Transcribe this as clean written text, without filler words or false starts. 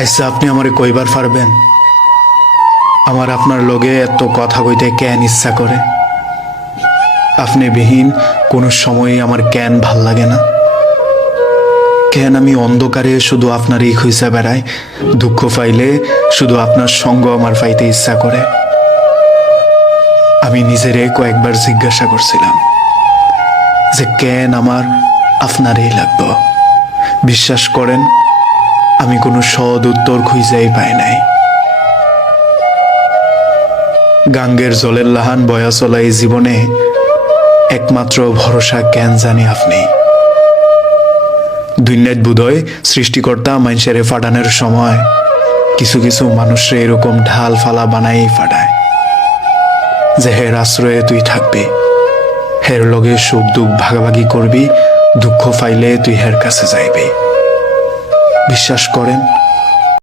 আচ্ছা, আপনি আমারে কইবার পারবেন আমার আপনার লগে এত কথা কইতে কেন ইচ্ছা করে? আপনি বিহীন কোনো সময়ই আমার কেন ভাল লাগে না? কেন আমি অন্ধকারে শুধু আপনারই খুঁজে বেড়াই? দুঃখ পাইলে শুধু আপনার সঙ্গ আমার পাইতে ইচ্ছা করে। আমি নিজেরে কয়েকবার জিজ্ঞাসা করছিলাম যে কেন আমার আপনারই লাগবে। বিশ্বাস করেন, আমি কোনো সৎ উত্তর খুঁজেই পাই নাই। গাঙ্গের জলের লাহান বয়া চলা এই জীবনে একমাত্র ভরসা কেন জানি আপনি। দুনিয়াত বুধয় সৃষ্টিকর্তা মানুষের ফাটানোর সময় কিছু কিছু মানুষরে এরকম ঢাল ফালা বানাই ফাটায় যে হের আশ্রয়ে তুই থাকবি, হের লগে সুখ দুঃখ ভাগাভাগি করবি, দুঃখ পাইলে তুই হের কাছে যাইবি। বিশ্বাস করেন,